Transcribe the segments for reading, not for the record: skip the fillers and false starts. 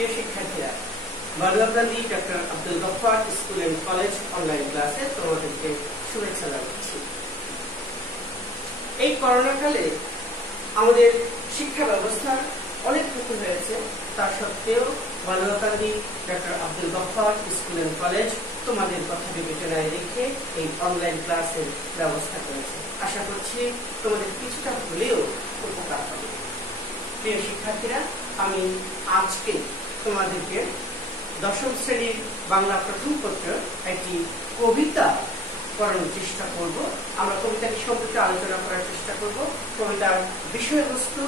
প্রিয় শিক্ষার্থীরা, Baluakandi doctor Abdul Gaffar school and college online ক্লাসে তোমাদেরকে শুভেচ্ছা জানাচ্ছি। এই করোনাকালে আমাদের শিক্ষা ব্যবস্থা অনেক ক্ষতি হয়েছে, তা সত্ত্বেও Baluakandi doctor Abdul Gaffar school and college তোমাদের কথা বিবেচনায় রেখে এই অনলাইন ক্লাসের ব্যবস্থা করেছে। আশা করছি তোমাদের কিছুটা হলেও উপকার হবে। প্রিয় শিক্ষার্থীরা, আমি আজকে তোমাদেরকে দশম শ্রেণীর বাংলা প্রথম পত্র একটি কবিতা পড়ানোর চেষ্টা করব। আমরা কবিতাটি সম্পর্কে আলোচনা করার চেষ্টা করব, কবিতার বিষয়বস্তু,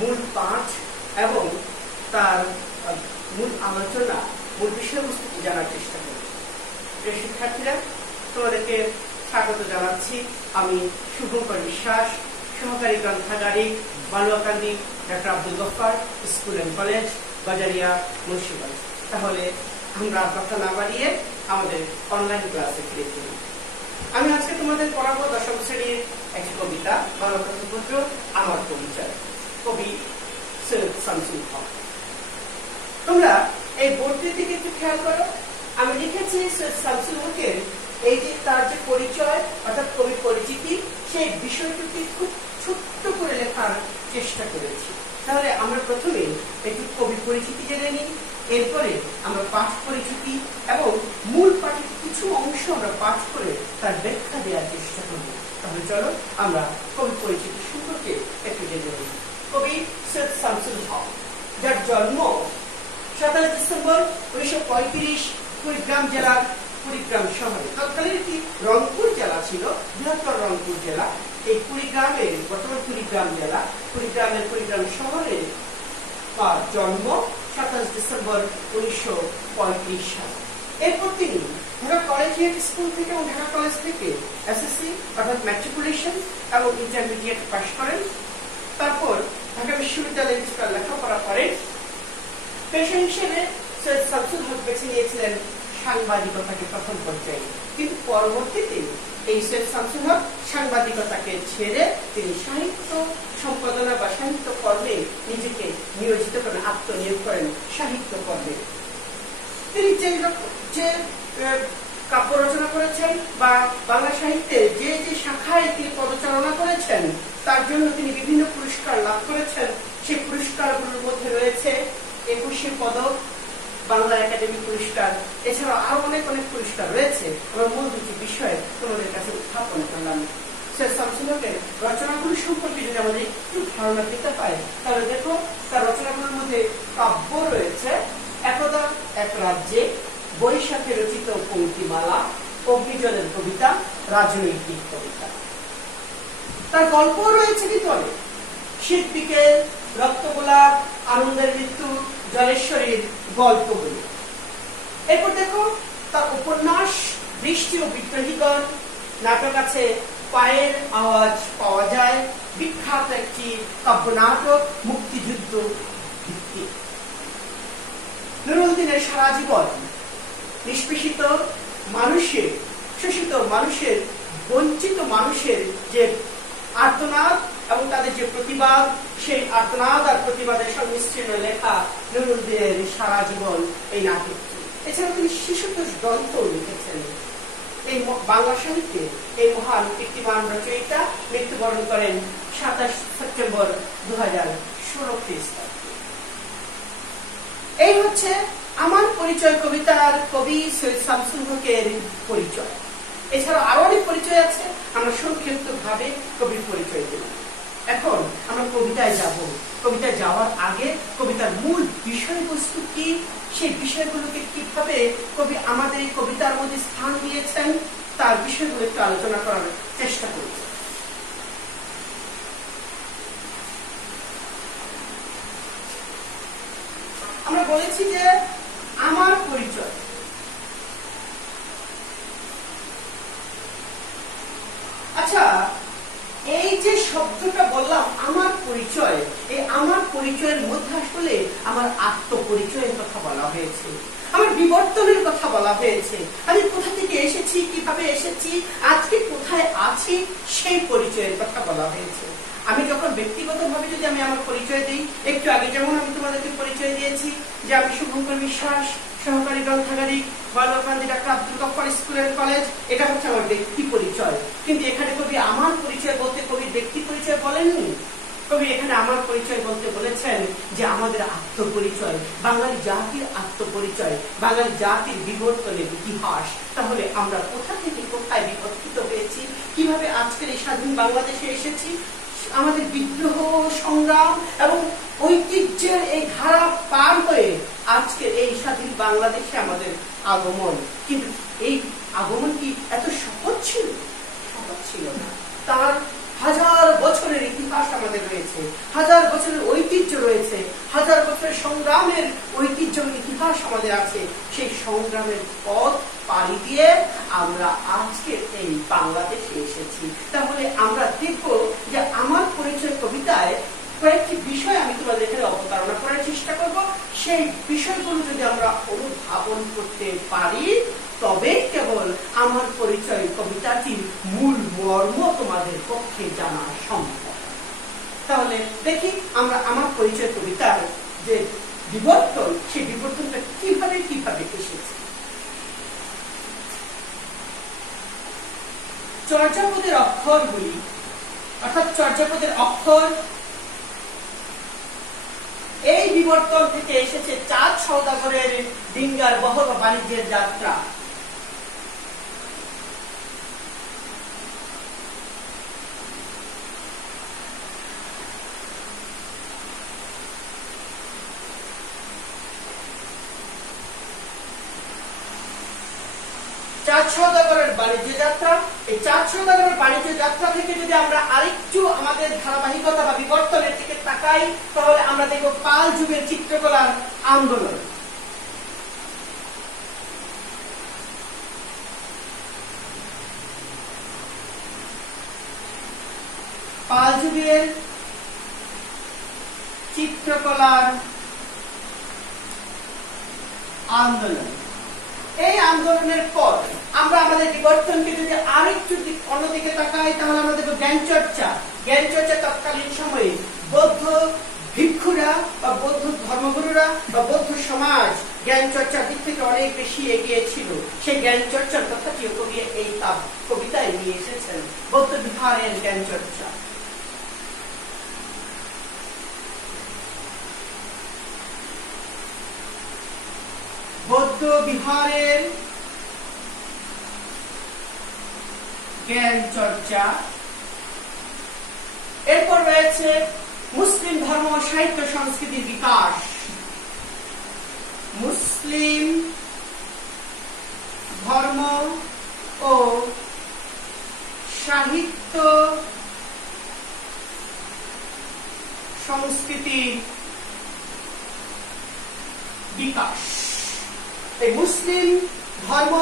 মূল পাঠ এবং তার মূল আলোচনা, মূল বিষয়বস্তুটি জানার চেষ্টা করব। প্রিয় শিক্ষার্থীরা, তোমাদেরকে স্বাগত জানাচ্ছি। আমি শুভঙ্কর বিশ্বাস, সহকারী গ্রন্থাগারিক, Baluakandi doctor Abdul Gaffar school and college, Bazaria, Munshiganj. তাহলে আমরা কথা না বাড়িয়ে আমাদের অনলাইন ক্লাসে ফিরে চলি। আমি আজকে তোমাদের পড়াবো দশম শ্রেণীর একটি কবিতা, বাংলা প্রথম পত্র আমার পরিচয়, কবি সৈয়দ শামসুল হক। তোমরা এই বোর্ডটির দিকে একটু খেয়াল করো। আমি লিখেছি সৈয়দ শামসুল হকের এই যে তার যে পরিচয় অর্থাৎ কবি পরিচিতি, সেই বিষয়টি খুব ছোট্ট করে লেখার চেষ্টা করেছি। তাহলে আমরা প্রথমে একটু কবি পরিচিতি জেনে নিই, এরপরে আমরা পাঠ পরিচিতি এবং মূল পাঠের কিছু অংশ আমরা পাঠ করে তার ব্যাখ্যা দেওয়ার চেষ্টা করব। তাহলে চলো আমরা কবি পরিচিতি সম্পর্কে একটু জেনে নিই। কবি সৈয়দ শামসুল হক, যার জন্ম 27 ডিসেম্বর 1935 কুড়িগ্রাম জেলার কুড়িগ্রাম শহরে। তৎকালীন একটি রংপুর জেলা ছিল, বৃহত্তর রংপুর জেলা। এই কুড়িগ্রামের, বর্তমান কুড়িগ্রাম জেলা, কুড়িগ্রামের কুড়িগ্রাম শহরে তার জন্ম 27 ডিসেম্বর 1935 সালে। এরপর তিনি ঢাকা কলেজিয়েট স্কুল থেকে এবং ঢাকা কলেজ থেকে এসএসসি অর্থাৎ ম্যাট্রিকুলেশন এবং ইন্টারমিডিয়েট পাশ করেন। তারপর ঢাকা বিশ্ববিদ্যালয়ে কিছুটা লেখাপড়া করেন। পেশা হিসেবে সৈয়দ শামসুল হক বেছে নিয়েছিলেন সাংবাদিকতাকে প্রথম পর্যায়ে, কিন্তু পরবর্তীতে এই সৈয়দ শামসুল হক সাংবাদিকতাকে ছেড়ে তিনি সাহিত্য সম্পাদনা বা সাহিত্য কর্মে নিজেকে নিয়োজিত করেন, আত্মনিয়োগ করেন সাহিত্য কর্মে। তিনি যে কাব্য রচনা করেছেন বা বাংলা সাহিত্যের যে যে শাখায় তিনি পদচারণা করেছেন, তার জন্য তিনি বিভিন্ন পুরস্কার লাভ করেছেন। সেই পুরস্কারগুলোর মধ্যে রয়েছে 21 পদক, বাংলা একাডেমি পুরস্কার, এছাড়াও আরো অনেক অনেক পুরস্কার রয়েছে। আমরা মূল দুটি বিষয় তোমাদের কাছে উত্থাপন করলাম। সৈয়দ শামসুল হকের রচনাগুলো সম্পর্কে যদি আমাদের একটু ধারণা পেতে পাই, তাহলে দেখো তার রচনাগুলোর মধ্যে কাব্য রয়েছে একদা এক রাজ্যে, বৈশাখে রচিত পঙ্ক্তিমালা, অগ্নিজলের কবিতা, রাজনৈতিক কবিতা। তার গল্প রয়েছে ভিতরে শীত বিকেল, রক্তগোলাপ, আনন্দের মৃত্যু, জলেশ্বরীর গল্পগুলো। এরপর দেখো তার উপন্যাস বৃষ্টি ও বিদ্রোহীগণ, নাটক আছে পায়ের আওয়াজ পাওয়া যায়, বিখ্যাত একটি কাব্য নাটক মুক্তিযুদ্ধ ভিত্তিক। নুরুল দিনের সারা জীবন নিষ্পেষিত মানুষের, শোষিত মানুষের, বঞ্চিত মানুষের যে আর্তনাদ এবং তাদের যে প্রতিবাদ, সেই আর্তনাদ আর প্রতিবাদের সংমিশ্রণে লেখা নুরুল দিনের সারা জীবন এই নাটকটি। এছাড়া তিনি শিশুতোষ গ্রন্থ লিখেছেন। এই বাংলা সাহিত্যে এই মহান কীর্তিমান রচয়িতা মৃত্যুবরণ করেন 27 সেপ্টেম্বর 2016 খ্রিস্টাব্দে। এই হচ্ছে আমার পরিচয় কবিতার কবি সৈয়দ শামসুল হকের পরিচয়। এছাড়া আরো অনেক পরিচয় আছে, আমরা সংক্ষিপ্ত ভাবে কবির পরিচয় দিলাম। এখন আমরা কবিতায় যাব। কবিতায় যাওয়ার আগে কবিতার মূল বিষয়বস্তু কি, সেই বিষয়গুলোকে কিভাবে কবি আমাদের এই কবিতার মধ্যে স্থান দিয়েছেন, তার বিষয়গুলো একটু আলোচনা করার চেষ্টা করি। আমরা বলেছি যে আমার পরিচয়। আচ্ছা, এই যে শব্দটা বললাম আমার পরিচয়, এই আমার পরিচয়ের মধ্যে আসলে আমার আত্মপরিচয়ের কথা বলা হয়েছে, আমার বিবর্তনের কথা বলা হয়েছে, আমি কোথা থেকে এসেছি, কিভাবে এসেছি, আজকে কোথায় আছি, সেই পরিচয়ের কথা বলা হয়েছে। আমি যখন ব্যক্তিগতভাবে যদি আমি আমার পরিচয় দিই, একটু আগে যেমন আমি তোমাদেরকে পরিচয় দিয়েছি যে আমি শুভঙ্কর বিশ্বাস, সহকারী গ্রন্থাগারিক, বালুয়াকান্দি ডাক্তার Abdul Gaffar school and college, এটা হচ্ছে আমার ব্যক্তি পরিচয়। কিন্তু এখানে কবি আমার পরিচয় বলতে কবির ব্যক্তি পরিচয় বলেননি। কবি এখানে আমার পরিচয় বলতে বলেছেন যে আমাদের আত্মপরিচয়, বাঙালি জাতির আত্মপরিচয়, বাঙালি জাতির বিবর্তনের ইতিহাস। তাহলে আমরা কোথা থেকে কোথায় বিবর্তিত হয়েছি, কিভাবে আজকের এই স্বাধীন বাংলাদেশে এসেছি, আমাদের বিদ্রোহ সংগ্রাম এবং ঐতিহ্যের এই ধারা পার হয়ে আজকের এই স্বাধীন বাংলাদেশে আমাদের আগমন। কিন্তু এই আগমন কি এত সহজ ছিল? সহজ ছিল না। তার হাজার বছরের ইতিহাস আমাদের রয়েছে, হাজার বছরের ঐতিহ্য রয়েছে, হাজার বছরের সংগ্রামের ঐতিহ্য ইতিহাস আমাদের আছে। সেই সংগ্রামের পথ পাড়ি দিয়ে আমরা আজকের এই বাংলাদেশে এসেছি। তাহলে আমরা দেখব যে আমার পরিচয় কবিতায় কয়েকটি বিষয় আমি তোমাদের এখানে অবতারণা করার চেষ্টা করব। সেই বিষয়গুলো যদি আমরা অনুধাবন করতে পারি তবে কেবল আমার পরিচয় কবিতাটির মূল মর্ম তোমাদের পক্ষে জানা সম্ভব। তাহলে দেখি আমরা আমার পরিচয় কবিতার যে বিবর্তন, সেই বিবর্তনটা কিভাবে এসেছে। চর্যাপদের অক্ষরগুলি, অর্থাৎ চর্যাপদের অক্ষর, এই বিবর্তন থেকে এসেছে চাঁদ সওদাগরের ডিঙ্গার বহর বাণিজ্যের যাত্রা। চাঁদ সওদাগরের বাণিজ্য যাত্রা, এই চাঁদ সওদাগরের বাণিজ্য যাত্রা থেকে যদি আমরা আরেকটু আমাদের ধারাবাহিকতা বা বিবর্তনের দিকে তাকাই তাহলে আমরা দেখব পাল যুগের চিত্রকলার আন্দোলন। পাল যুগের চিত্রকলার আন্দোলন, এই আন্দোলনের পর আমরা আমাদের বিবর্তনকে যদি আরেকটু অন্যদিকে তাকাই তাহলে আমরা দেখব জ্ঞান চর্চা। জ্ঞান চর্চা তৎকালীন সময়ে বৌদ্ধ ভিক্ষুরা বা বৌদ্ধ ধর্মগুরুরা বা বৌদ্ধ সমাজ জ্ঞান চর্চার দিক থেকে অনেক বেশি এগিয়ে ছিল। সেই জ্ঞান চর্চার কথাটিও কবি এই কবিতায় নিয়ে এসেছেন, বৌদ্ধ বিহারের জ্ঞান চর্চা। বৌদ্ধ বিহারের জ্ঞান চর্চা। এরপর রয়েছে মুসলিম ধর্ম সাহিত্য সংস্কৃতির বিকাশ। মুসলিম ধর্ম ও সাহিত্য সংস্কৃতির বিকাশ। এই মুসলিম ধর্ম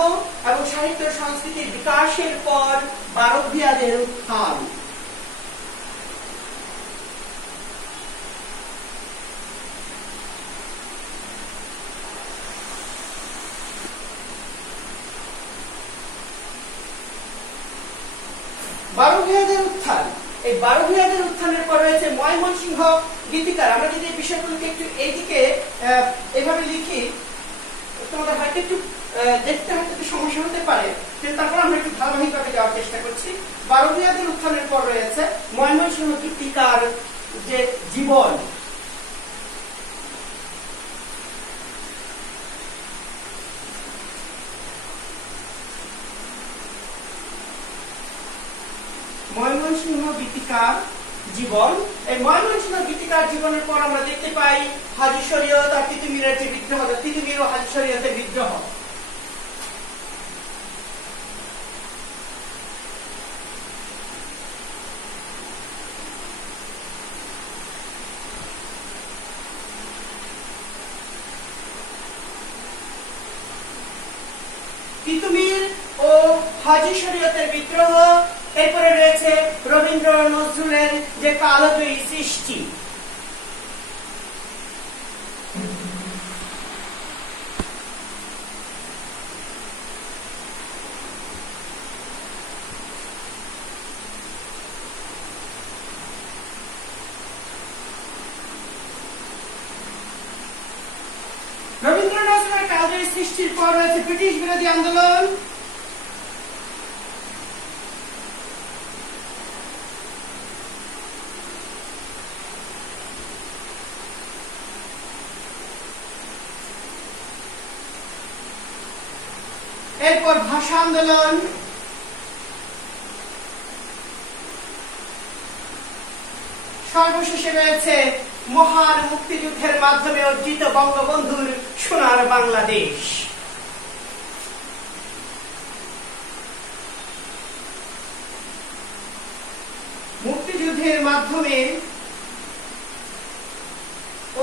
এবং সাহিত্য সংস্কৃতির বিকাশের পর বারোভিয়াদের উত্থান। বারোভিয়াদের উত্থান, এই বারোভিয়াদের উত্থানের পর রয়েছে ময়মনসিংহ গীতিকার। আমরা যদি এই বিষয়গুলোকে একটু এইদিকে এভাবে লিখি তোমাদের হয়তো একটু দেখতে হয়তো একটু সমস্যা হতে পারে, কিন্তু তারপর আমরা একটু ধারাবাহিকভাবে যাওয়ার চেষ্টা করছি। বারোভিয়াদের উত্থানের পর রয়েছে ময়মনসিংহ গীতিকার যে জীবন। ময়মনসিংহ গীতিকার জীবন, এই ময়মনসিংহ গীতিকার জীবনের পর আমরা দেখতে পাই হাজী শরীয়ত আর তিতুমীরের যে বিদ্রোহ, তিতুমীর ও হাজী শরীয়তের বিদ্রোহ। তিতুমীর ও হাজী শরীয়তের বিদ্রোহ। এরপরে রয়েছে রবীন্দ্র নজরুলের যে কালজয়ী সৃষ্টি। রচনার কালজয়ী সৃষ্টির পর রয়েছে ব্রিটিশ বিরোধী আন্দোলন, এরপর ভাষা আন্দোলন, সর্বশেষে রয়েছে মহান মুক্তিযুদ্ধের মাধ্যমে অর্জিত বঙ্গবন্ধুর সোনার বাংলাদেশ। মুক্তিযুদ্ধের মাধ্যমে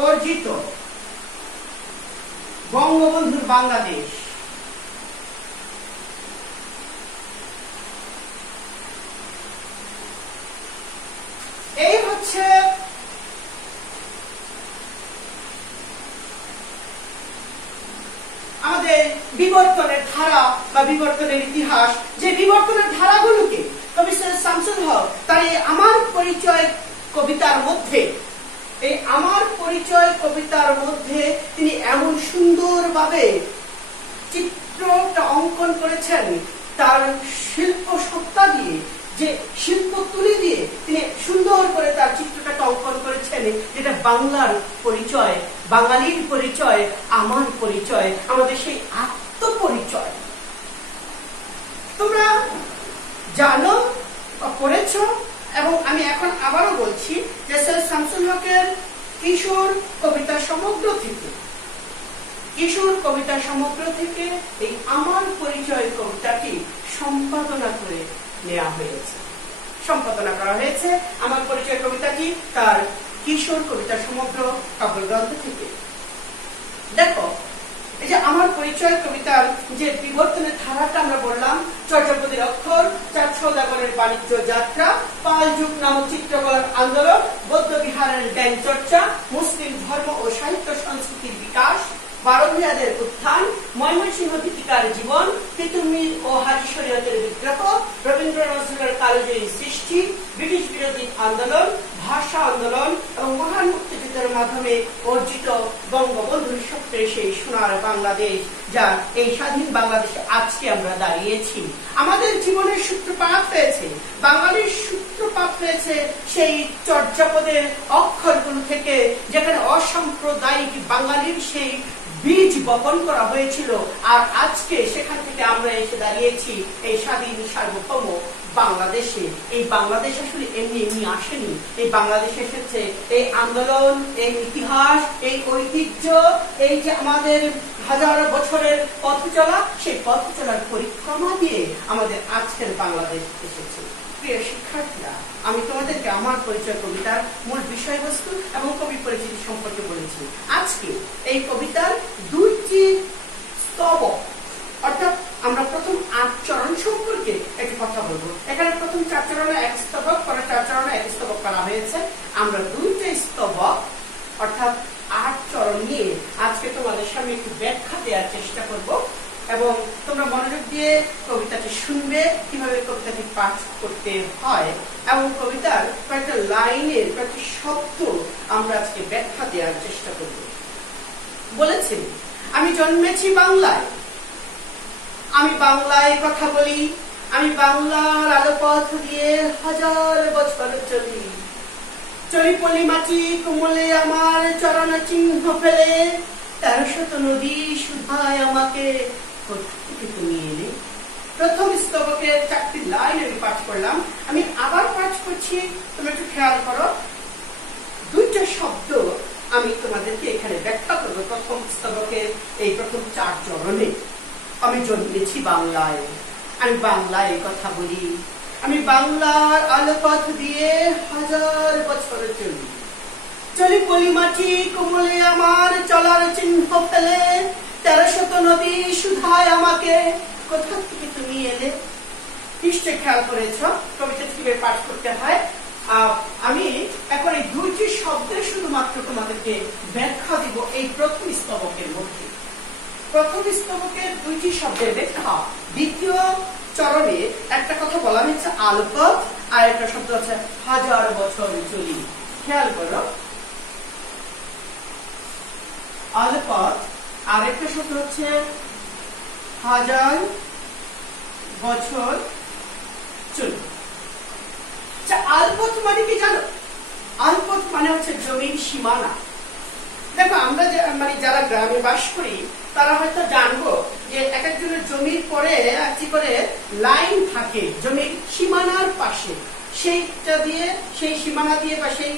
অর্জিত বঙ্গবন্ধুর বাংলাদেশ। এই হচ্ছে আমাদের বিবর্তনের ধারা বা বিবর্তনের ইতিহাস, যে বিবর্তনের ধারাগুলোকে কবি সৈয়দ শামসুল হক তার এই আমার পরিচয় কবিতার মধ্যে, এই আমার পরিচয় কবিতার মধ্যে তিনি এমন সুন্দরভাবে চিত্রটা অঙ্কন করেছেন, তার শিল্প সত্তা দিয়ে, যে শিল্প তুলি দিয়ে তিনি সুন্দর করে তার চিত্রটাকে অঙ্কন করেছেন, যেটা বাংলার পরিচয়, বাঙালির পরিচয়, আমার পরিচয়, আমাদের সেই আত্মপরিচয়। তোমরা জানো বা পড়েছ, এবং আমি এখন আবারও বলছি যে সৈয়দ শামসুল হকের কিশোর কবিতা সমগ্র থেকে, কিশোর কবিতা সমগ্র থেকে এই আমার পরিচয় কবিতাটি সম্পাদনা করে নেওয়া হয়েছে, সম্পাদনা করা হয়েছে আমার পরিচয় কবিতাটি তার কিশোর কবিতা সমগ্র কাব্যগ্রন্থ থেকে। দেখো, এই যে আমার পরিচয় কবিতার যে বিবর্তনের ধারাটা আমরা বললাম, চর্যাপদের অক্ষর, চার সওদাগরের বাণিজ্য যাত্রা, পাল যুগ নামক চিত্রকলার আন্দোলন, বৌদ্ধ বিহারের জ্ঞান চর্চা, মুসলিম ধর্ম ও সাহিত্য সংস্কৃতির বিকাশ, বারোভিয়াদের উত্থান, ময়মনসিংহ গীতিকার জীবন, তিতুমির ও হাজি শরীয়তের বিদ্রোহ, রবীন্দ্র নজরুলের কালজয়ী সৃষ্টি, ব্রিটিশ বিরোধী আন্দোলন, ভাষা আন্দোলন এবং মহান মুক্তিযুদ্ধের মাধ্যমে অর্জিত বঙ্গবন্ধুর স্বপ্নের সেই সোনার বাংলাদেশ, যা এই স্বাধীন বাংলাদেশে আজকে আমরা দাঁড়িয়েছি। আমাদের জীবনের সূত্রপাত হয়েছে, বাঙালির সূত্রপাত হয়েছে সেই চর্যাপদের অক্ষরগুলো থেকে, যেখানে অসাম্প্রদায়িক বাঙালির সেই বীজ বপন করা হয়েছিল, আর আজকে সেখান থেকে আমরা এসে দাঁড়িয়েছি এই স্বাধীন সার্বভৌম বাংলাদেশে। এই বাংলাদেশ আসলে এমনি এমনি আসেনি, এই বাংলাদেশ এসেছে এই আন্দোলন, এই ইতিহাস, এই ঐতিহ্য, এই যে আমাদের হাজার বছরের পথ চলা, সেই পথ চলার পরিক্রমা দিয়ে আমাদের আজকের বাংলাদেশ এসেছে। প্রিয় শিক্ষার্থীরা, আমি তোমাদেরকে আমার পরিচয় কবিতার মূল বিষয়বস্তু এবং কবি পরিচিতি সম্পর্কে বলেছি। আজকে এই কবিতার দুইটি স্তবক, অর্থাৎ আমরা প্রথম ৮ চরণ সম্পর্কে একটি কথা বলবো। এখানে প্রথম 4 চরণে 1 স্তবক, পরে 4 চরণে 1 স্তবক করা হয়েছে। আমরা দুইটা স্তবক অর্থাৎ 8 চরণ নিয়ে আজকে তোমাদের সামনে একটু ব্যাখ্যা দেওয়ার চেষ্টা করব, এবং তোমরা মনোযোগ দিয়ে কবিতাটি শুনবে, কিভাবে কবিতাটি পাঠ করতে হয়, এবং কবিতার কয়েকটা লাইনের কয়েকটি শব্দ আমরা আজকে ব্যাখ্যা দেওয়ার চেষ্টা করব। বলেছি, আমি জন্মেছি বাংলায়, আমি বাংলায় কথা বলি, আমি বাংলার আলোপথ দিয়ে হাজার বছর চলি, চলি পলি মাটি কোমলে আমার চরণ চিহ্ন ফেলে, 1300 নদী শুধায় আমাকে, কোথা থেকে তুমি এলে। প্রথম স্তবকের 4টি লাইন আমি পাঠ করলাম, আমি আবার পাঠ করছি, তুমি একটু খেয়াল করো। দুইটা শব্দ আমি তোমাদেরকে এখানে ব্যাখ্যা করবো প্রথম স্তবকের এই প্রথম 4 চরণে। আমি জন্মেছি বাংলায়, আমি বাংলায় কথা বলি, আমি বাংলার আলোপথ দিয়ে হাজার বছর চলি, চলি পলি মাটি কোমলে আমার চলার চিহ্ন ফেলে, 1300 নদী শুধায় আমাকে, কোথা থেকে তুমি এলে। নিশ্চয় খেয়াল করেছ কবিতা কিভাবে পাঠ করতে হয়। আমি এখন এই দুইটি শব্দের শুধুমাত্র তোমাদেরকে ব্যাখ্যা দিব এই প্রথম স্তবকের মধ্যে। প্রথম স্তবকের দুইটি শব্দের ব্যাখ্যা। দ্বিতীয় চরণে একটা কথা বলা হয়েছে আলোপথ, আর একটা শব্দ আছে হাজার বছর চলি। খেয়াল করো, আলোপথ আরেকটা শব্দ হচ্ছে হাজার বছর চুল। আচ্ছা, আলপথ মানে কি জানো? আলপথ মানে হচ্ছে জমির সীমানা। দেখো, আমরা মানে যারা গ্রামে বাস করি তারা হয়তো জানবো যে এক একজনের জমির পরে একটি করে লাইন থাকে জমির সীমানার পাশে, সেইটা দিয়ে, সেই সীমানা দিয়ে বা সেই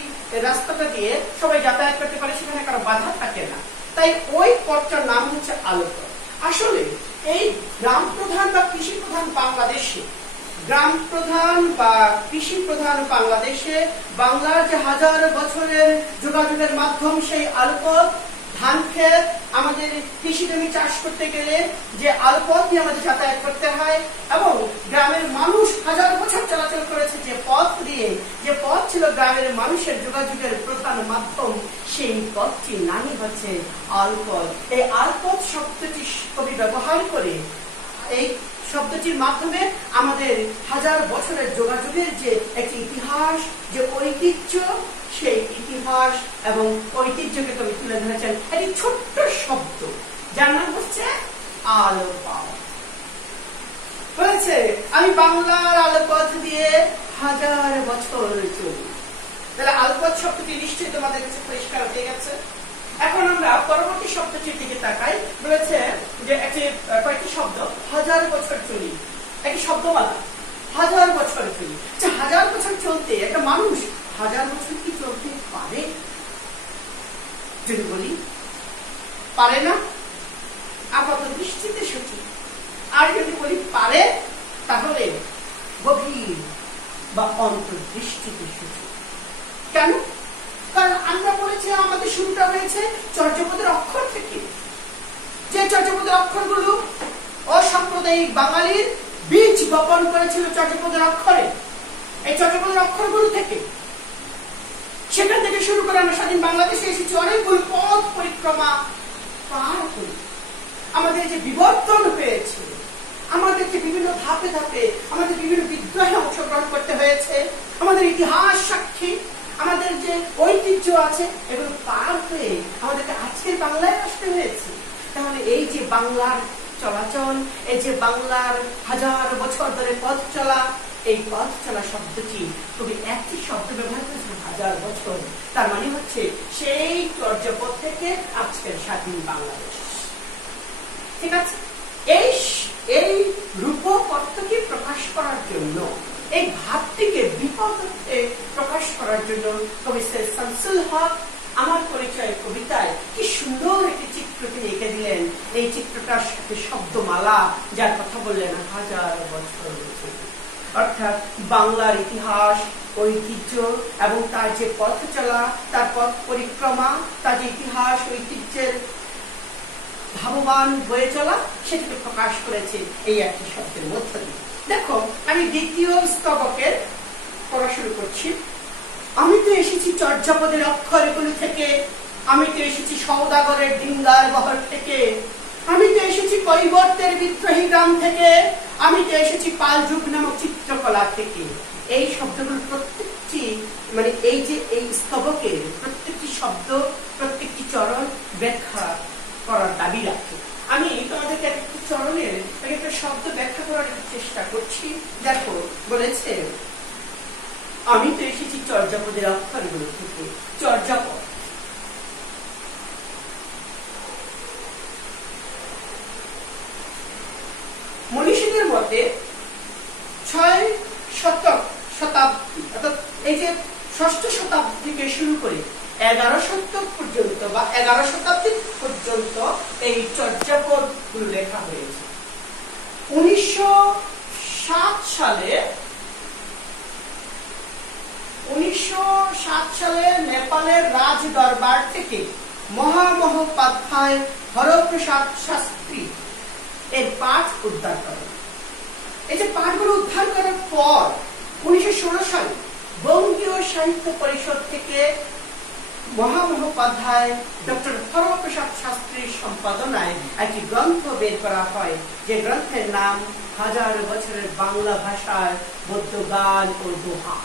রাস্তাটা দিয়ে সবাই যাতায়াত করতে পারে, সেখানে কারো বাধা থাকে না। তাই ওই পথটার নাম হচ্ছে আলপথ। আসলে এই গ্রাম প্রধান বা কৃষি প্রধান বাংলাদেশে, গ্রাম প্রধান বা কৃষি প্রধান বাংলাদেশে বাংলার যে হাজার বছরের যোগাযোগের মাধ্যম সেই আলপথ, ধান ক্ষেত, আমাদের কৃষি জমি চাষ করতে গেলে যে আলপথ দিয়ে আমাদের যাতায়াত করতে হয়, এবং গ্রামের মানুষ হাজার বছর চলাচল করেছে যে পথ দিয়ে, যে পথ ছিল গ্রামের মানুষের যোগাযোগের প্রধান মাধ্যম, সেই পথটির নামই হচ্ছে আলপথ। এই আলপথ শব্দটি কবি ব্যবহার করে এই শব্দটির মাধ্যমে আমাদের হাজার বছরের যোগাযোগের যে একটি ইতিহাস, যে ঐতিহ্য, সেই ইতিহাস এবং ঐতিহ্যকে কবি তুলে ধরেছেন একটি ছোট্ট শব্দ, যার নাম হচ্ছে আলপথ। বলেছে আমি বাংলার আলপথ দিয়ে হাজার বছর চলি। তাহলে আলপথ শব্দটি নিশ্চয়ই তোমাদের কাছে পরিষ্কার হয়ে গেছে। এখন আমরা পরবর্তী শব্দটির দিকে তাকাই। বলেছে যে একটি কয়েকটি শব্দ, হাজার বছর চলি, একটি শব্দমালা, হাজার বছর চলি। হাজার বছর চলতে একটা মানুষ হাজার বছর কি চলতে পারে? যদি বলি পারে না, আপাত দৃষ্টিতে সঠিক। আর যদি বলি পারে, তাহলে গভীর বা অন্তর্দৃষ্টিতে সঠিক। কেন? কারণ আমরা বলেছি আমাদের শুরুটা হয়েছে চর্যাপদের অক্ষর থেকে, যে চর্যাপদের অক্ষরগুলো অসাম্প্রদায়িক বাঙালির বীজ বপন করেছিল চর্যাপদের অক্ষরে। এই চর্যাপদের অক্ষরগুলো থেকে, সেখান থেকে শুরু করে আমরা স্বাধীন বাংলাদেশে এসেছি অনেকগুলো পথ পরিক্রমা পার করি। আমাদের যে বিবর্তন হয়েছে, আমাদেরকে বিভিন্ন ধাপে ধাপে আমাদের বিভিন্ন বিদ্রোহে অংশগ্রহণ করতে হয়েছে, আমাদের ইতিহাস সাক্ষী, আমাদের যে ঐতিহ্য আছে, এগুলো পার হয়ে আমাদেরকে আজকের বাংলায় আসতে হয়েছে। তাহলে এই যে বাংলার চলাচল, এই যে বাংলার হাজার বছর ধরে পথ চলা, এই পথ চলা শব্দটি কবি একটি শব্দ ব্যবহার করেছেন, হাজার বছর। তার মানে হচ্ছে সেই চর্যাপদ থেকে আজকের স্বাধীন বাংলাদেশ। ঠিক আছে? এই রূপক অর্থকে প্রকাশ করার জন্য, এই ভাবটিকে বিপদে প্রকাশ করার জন্য কবি সৈয়দ শামসুল হক আমার পরিচয় কবিতায় কি সুন্দর একটি চিত্র তিনি এঁকে দিলেন। এই চিত্রটার সাথে শব্দমালা, যার কথা বললেন হাজার বছর, অর্থাৎ বাংলার ইতিহাস, ঐতিহ্য এবং তার যে পথ চলা, তার পথ পরিক্রমা, তার যে ইতিহাস ঐতিহ্যের ভাববান বয়ে চলা, সেটাকে প্রকাশ করেছে এই একটি শব্দের মধ্য দিয়ে। দেখো, আমি দ্বিতীয় স্তবকের পড়া শুরু করছি। আমি তো এসেছি চর্যাপদের অক্ষরগুলো থেকে, আমি তো এসেছি সওদাগরের ডিঙ্গার বহর থেকে, আমি তো এসেছি কৈবর্তের বিদ্রোহী গ্রাম থেকে, আমি তো এসেছি পাল যুগ নামক চিত্রকলা থেকে। এই শব্দগুলো প্রত্যেকটি, মানে এই যে এই স্তবকের প্রত্যেকটি শব্দ, প্রত্যেকটি চরণ ব্যাখ্যা করার দাবি রাখে। আমি তোমাদেরকে একটি চরণের একটা শব্দ ব্যাখ্যা করার চেষ্টা করছি। দেখো, বলেছে আমি তো এসেছি চর্যাপদের অক্ষরগুলো থেকে। চর্যাপদ মনীষীদের মতে 6 শতাব্দী, অর্থাৎ এই যে 6ষ্ঠ শতাব্দী থেকে শুরু করে 11 শতক পর্যন্ত বা 11 শতাব্দী পর্যন্ত এই চর্যাপদ গুলো লেখা হয়েছে। 1907 সালে নেপালের রাজ দরবার থেকে মহামহোপাধ্যায় হরপ্রসাদ শাস্ত্রী এর পাঠ উদ্ধার করেন। এই যে পাঠগুলো উদ্ধার করার পর 1916 সালে বঙ্গীয় সাহিত্য পরিষদ থেকে মহামহোপাধ্যায় ডক্টর হরপ্রসাদ শাস্ত্রীর সম্পাদনায় একটি গ্রন্থ বের করা হয়, যে গ্রন্থের নাম হাজার বছরের বাংলা ভাষার বৌদ্ধ গান ও দোহা।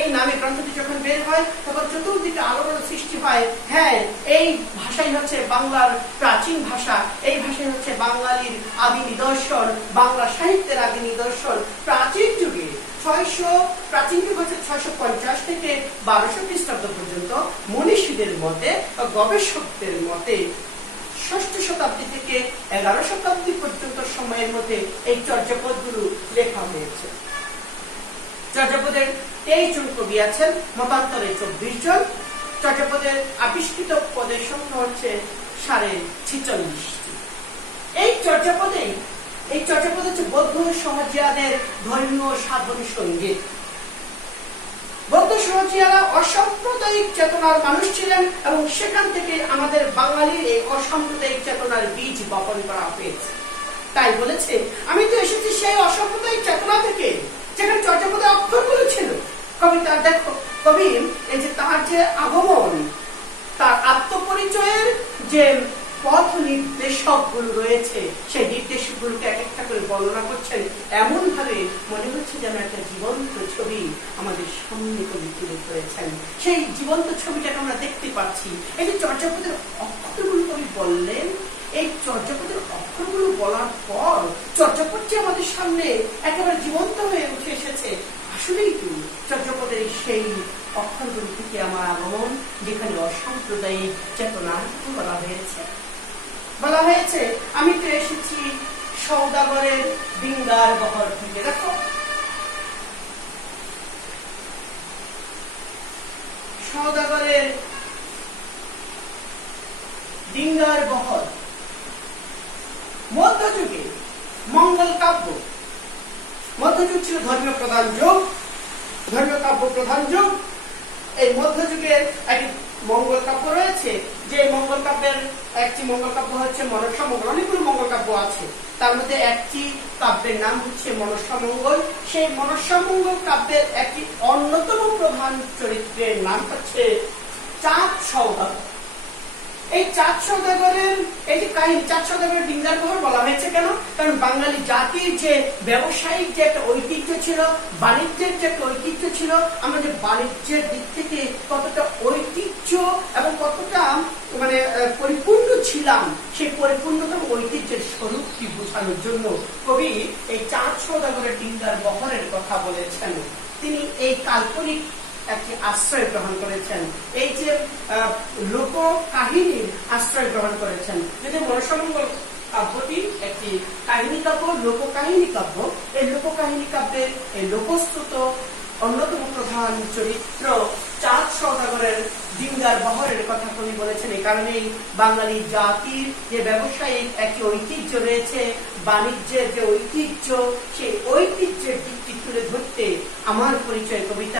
এই নামে গ্রন্থটি যখন বের হয় তখন চতুর্দিকে আলোড়ন সৃষ্টি হয়। হ্যাঁ, এই ভাষাই হচ্ছে বাংলার প্রাচীন ভাষা, এই ভাষাই হচ্ছে বাঙালির আদি নিদর্শন, বাংলা সাহিত্যের আদি নিদর্শন। প্রাচীন যুগে প্রাচীন যুগ হচ্ছে 650 থেকে 1200 খ্রিস্টাব্দ পর্যন্ত মনীষীদের মতে, গবেষকদের মতে 6ষ্ঠ শতাব্দী থেকে 11 শতাব্দী পর্যন্ত সময়ের মধ্যে এই চর্যাপদগুলো লেখা হয়েছে। চর্যাপদের 23 জন কবি আছেন, মতান্তরে 24 জন। চর্যাপদের আবিষ্কৃত পদের সংখ্যা হচ্ছে 46.5টি। এই চর্যাপদ হচ্ছে বৌদ্ধ সমাজিয়াদের ধর্মীয় সাধন সঙ্গীত। বৌদ্ধ সমাজিয়ারা অসাম্প্রদায়িক চেতনার মানুষ ছিলেন এবং সেখান থেকে আমাদের বাঙালির এই অসাম্প্রদায়িক চেতনার বীজ বপন করা হয়েছে। তাই বলেছে, আমি তো এসেছি সেই অসাম্প্রদায়িক চেতনা থেকে যেখানে চর্যাপদের অক্ষরগুলো ছিল। কবি এই যে তার যে আগমন, তার আত্মপরিচয়ের যে পথ নির্দেশক গুলো রয়েছে, সেই নির্দেশক গুলোকে এক একটা করে বর্ণনা করছেন। এমন ভাবে মনে হচ্ছে যেন একটা জীবন্ত ছবি আমাদের সামনে কবি তুলে ধরেছেন। সেই জীবন্ত ছবিটাকে আমরা দেখতে পাচ্ছি। এই যে চর্যাপদের অক্ষরগুলো কবি বললেন, এই চর্যাপদের অক্ষরগুলো বলার পর চর্যাপদটি আমাদের সামনে একেবারে জীবন্ত হয়ে উঠে এসেছে। আসলেই তো চর্যাপদের সেই অক্ষরগুলো থেকে আমার আগমন, যেখানে অসাম্প্রদায়িক চেতনা বলা হয়েছে। আমি তো এসেছি সওদাগরের ডিঙ্গার বহর থেকে। দেখো, সওদাগরের ডিঙ্গার বহর। মধ্যযুগে মঙ্গল কাব্য, মধ্যযুগ ছিল ধর্মীয় প্রধান যুগ, ধর্মীয় কাব্য প্রধান যুগ। এই মধ্যযুগের একটি মঙ্গল কাব্য রয়েছে, যে মঙ্গল কাব্যের একটি মঙ্গল কাব্য হচ্ছে মনসা মঙ্গল। অনেকগুলো মঙ্গল কাব্য আছে, তার মধ্যে একটি কাব্যের নাম হচ্ছে মনসা মঙ্গল। সেই মনসা মঙ্গল কাব্যের একটি অন্যতম প্রধান চরিত্রের নাম হচ্ছে চাঁদ সওদাগর। এই চাঁদ সওদাগরের এই যে কাহিনী, চাঁদ সওদাগরের ডিঙ্গার বহর বলা হয়েছে কেন? কারণ বাঙালি জাতির যে ব্যবসায়িক যে একটা ঐতিহ্য ছিল, বাণিজ্যের যে একটা ঐতিহ্য ছিল, আমরা যে বাণিজ্যের দিক থেকে কতটা ঐতিহ্য এবং কতটা পরিপূর্ণ ছিলাম, সেই পরিপূর্ণতা ঐতিহ্যের স্বরূপটি বোঝানোর জন্য কবি এই চাঁদ সওদাগরের ডিঙ্গার বহরের কথা বলেছেন। তিনি এই কাল্পনিক একটি আশ্রয় গ্রহণ করেছেন, এই যে লোক কাহিনীর আশ্রয় গ্রহণ করেছেন। যদি মনসা মঙ্গল কাব্যটি একটি কাহিনী কাব্য, লোককাহিনী কাব্য, এই লোককাহিনী কাব্যের এই লোকস্তুত অন্যতম প্রধান চরিত্র চাঁদ সওদাগরের ডিঙ্গার বহরের কথা কবি বলেছেন। এই কারণেই বাঙালি জাতির যে ব্যবসায়িক একটি ঐতিহ্য রয়েছে, বাণিজ্যের যে ঐতিহ্য, সেই ঐতিহ্যের দিকটি তুলে ধরতে আমার পরিচয় কবিতা